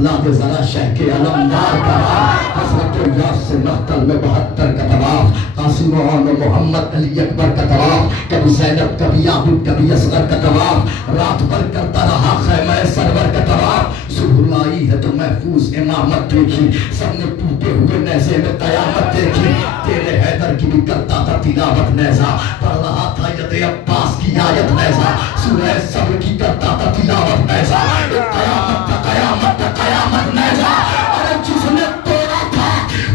बतला दे जरा शह के अलमदार का हजरत यास से मख्तल में 72 का तवाफ, कासिम और मोहम्मद अली अकबर का तवाफ, कभी ज़ैनब कभी याकूब कभी असगर का तवाफ, रात भर करता रहा खैमा सरवर का तवाफ। सुबह आई है तो महफूज इमामत देखी, सबने टूटे हुए नेज़े में कयामत देखी। तेरे हैदर की भी करता था तिलावत नेज़ा, पढ़ रहा था यदे अब्बास की आयत नेज़ा, सूरह सब्र की करता था तिलावत नेज़ा। कयामत नेज़ा, अरे जिसने तोड़ा था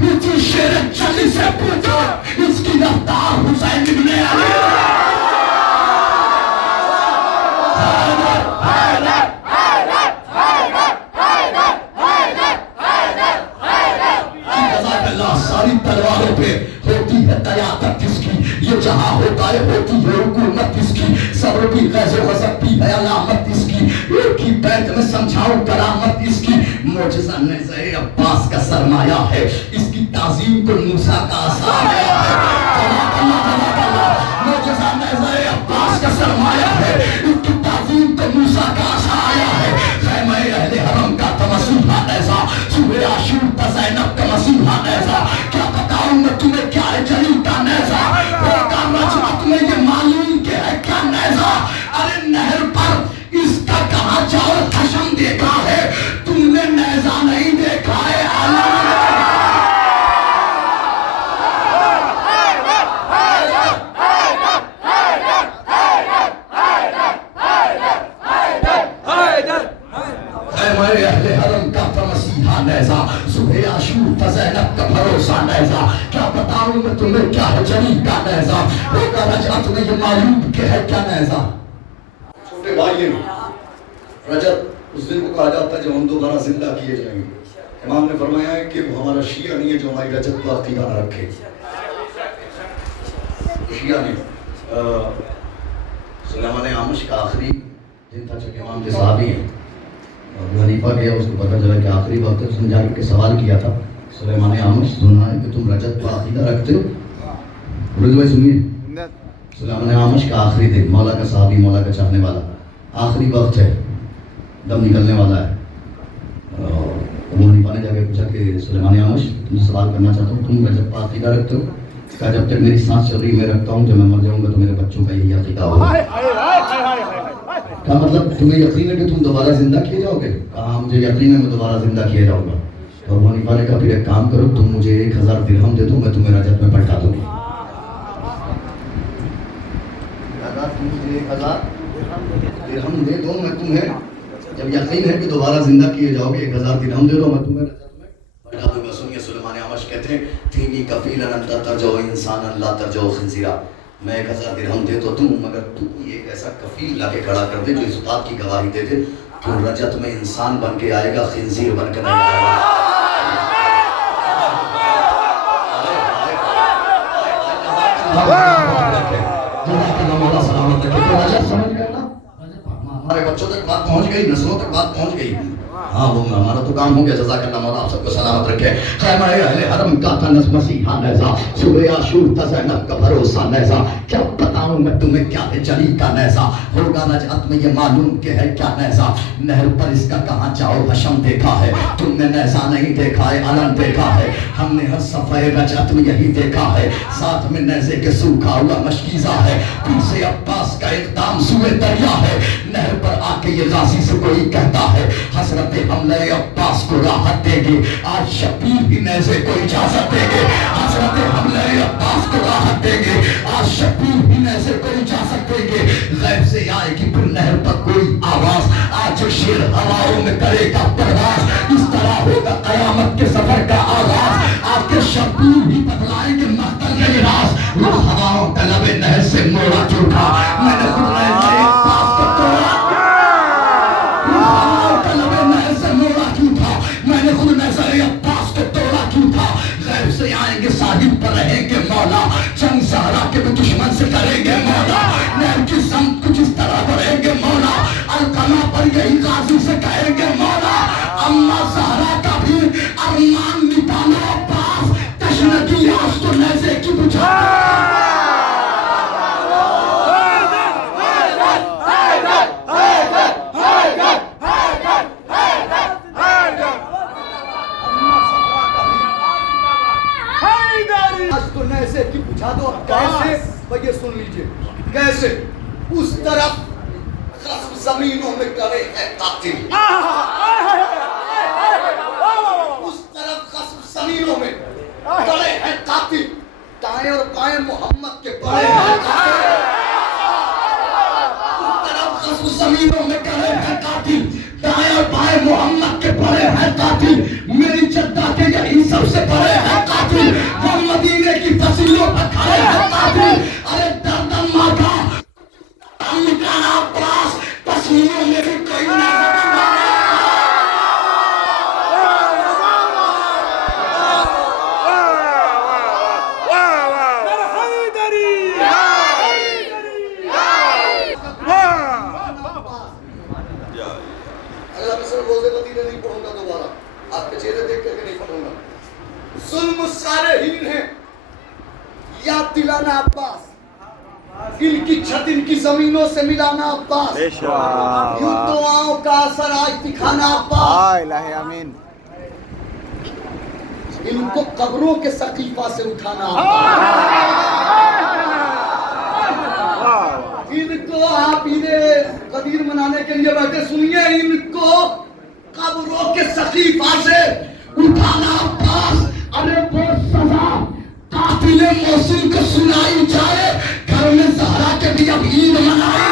उसी शेर चली से पूछो इसकी रफ्तार हुसैन इब्ने अली। सारी तलवारों पे होती है कयामत किसकी, ये जहां होता है होती है हुकूमत किसकी, सब्र की गैज़ो गज़ब की है अलामत इसकी, एक ही बैत में समझाऊं करामत इसकी। मौजज़ा नेज़े अब्बास का सरमाया है, इसकी ताज़ीम को मूसा का आसाया है। मौजज़ा नेज़े अब्बास का सरमाया है, इसकी ताज़ीम को मूसा का आसाया है। ख़ैमा अहले हरम का तमस्सूहा नेज़ा, सूरह आशूर का ज़ैनब का मसीहा नेज़ा, क्या बताऊं मैं तुम्हें क्या है जली का नेज़ा, होगा रजमत में ये मालूम के है क्या नेज़ा। अरे नहर पर इसका कहाँ जाओ हशम देखा है, तुमने नेज़ा नहीं देखा है अहले हरम का मसीहा नेज़ा, सुबह आशूर था ज़ैनब का भरोसा नेज़ा, क्या बताऊं मैं तुम्हें क्या है जली का नेज़ा, होगा रजत में ये मालूम के है क्या नेज़ा। छोटे भाई रजत उस दिन को कहा जाता है जब हम दोबारा जिंदा किए जाएंगे। इमाम ने फरमाया है कि वो हमारा शिया नहीं है जो हमारी रजत को अकीदा न रखे, शिया नहीं। सुलेमान आमश का आखिरी दिन था चूँकि इमाम के सहाबी हैं, अबू हनीफा गया, उसको पता चला कि आखिरी वक्त है, उसने जाकर के सवाल किया था सुलेमान आमश सुना है कि तुम रजत को अकीदा रखते हो। भाई सुनिए, सुलेमान आमश का आखिरी दिन, मौला का सहाबी, मौला का चाहने वाला, आखिरी वक्त है, दम निकलने वाला है। अबू हनीफा ने जाकर पूछा कि सुलेमान आमश तुमसे सवाल करना चाहता हूँ, तुम रजत को अकीदा रखते हो? कहा जब तक मेरी सांस चल रही मैं रखता हूँ, जब मैं मर जाऊँगा तो मेरे बच्चों का यही अकीदा होगा। क्या मतलब तुम्हें यकीन है कि तुम दोबारा जिंदा किए जाओगे? कहा मुझे यकीन है मैं दोबारा जिंदा किए जाऊंगा। तो अबू हनीफा ने कहा फिर एक काम करो, तुम मुझे 1000 दिरहम दे दो, मैं तुम्हें रजत में पलटा दूंगी। तुम मुझे 1000 दिरहम दे दो, मैं तुम्हें, जब यकीन है कि दोबारा जिंदा किए जाओगे, 1000 दिरहम दे दो, मैं तुम्हें रजत में पलटा दूंगा। सुनिए सुलेमान आमश कहते हैं थीनी कफीलन अंता तरजो इंसान ला तरजो खिंजीरा, मैं 1000 दिरहम दे तो तुम, मगर तुम एक ऐसा कफील लाके खड़ा कर दे जो इस बात की गवाही दे दे तो रजत में इंसान बन के आएगा, खिंजीर बन के नहीं आएगा। हमारे बच्चों तक बात पहुंच गई, नस्लों तक बात पहुंच गई। हाँ वो हमारा तो काम हो गया, जज़ाकल्लाह मौला आप सबको सलामत रखे। ख़ैमा अहले हरम का था मसीहा नेज़ा, सूरह आशूर था ज़ैनब का भरोसा नेज़ा, क्या बताऊं मैं तुम्हें क्या है जली का नेज़ा, होगा रजअत में ये मालूम के है क्या नेज़ा। नहर पर इसका कहाँ जाओ हशम देखा है, तुमने नेज़ा नहीं देखा है अलम देखा है, हमने हर सफ़े रजअत में यही देखा है, साथ में नेज़े के सूखा हुआ मशकीज़ा है, पीछे अब्बास का इक़दाम सूए दरिया है। नहर पर आके ये गाज़ी से कोई कहता है हसरत हमले अब्बास को राहत देगी, आज शबीर भी नेज़े को इजाजत देंगे। हसरत हमले अब्बास को राहत देंगे, आज शबीर भी नेज़े को इजाजत देंगे। गैब से आएगी फिर नहर पर कोई आवाज, आज शेर हवाओं में करेगा परवाज, इस तरह होगा कयामत के सफर का आगाज, आपके शबीर भी बतलाएंगे मख्तल में राज। वो हवाओं का लबे नहर से मोड़ा झूठा, मैंने खुद नेज़े अब्बास को तोड़ा, मैंने खुद नेज़े अब्बास को तोड़ा क्यों था। गैब से आएंगे साहिब पर रहेंगे मौला, जंग सहरा के भी दुश्मन से करेंगे मौला, नहर की समत कुछ इस तरह बढ़ेंगे मौला, अलकमा पर यही गाजी से कहेंगे मौला। कैसे भैया सुन लीजिए कैसे उस तरफ खस्म जमीनों में करे है कातिल उस तरफ खस्म जमीनों में करे हैं कातिल दाएं और बाएं मोहम्मद के पड़े हैं उस तरफ खस्म जमीनों में करे हैं कातिल दाएं और बाएं मोहम्मद के पड़े हैं कातिल मेरी जद्दा के यही सबसे बड़े हैं कातिल वो मदीने की तस्वीरों पर खड़े हैं कातिल अरे दर्दन माथा निकाला पास तस्वीरों में भी कोई नहीं जुल्म सारे हीन हैं या दिलाना अब्बास इनकी छत इनकी जमीनों से मिलाना अब्बास यूं दुआओं का असर आज दिखाना अब्बास आमीन इनको कब्रों के सकीफा से उठाना अब्बास इनको आप इन्हें कदीर मनाने के लिए बैठे सुनिए इनको कब्रों के सकीफा से उठाना अब्बास अरे वो सजा कातिले मौसम को सुनाई जाए घर में ज़हरा के भी अब ईद मनाई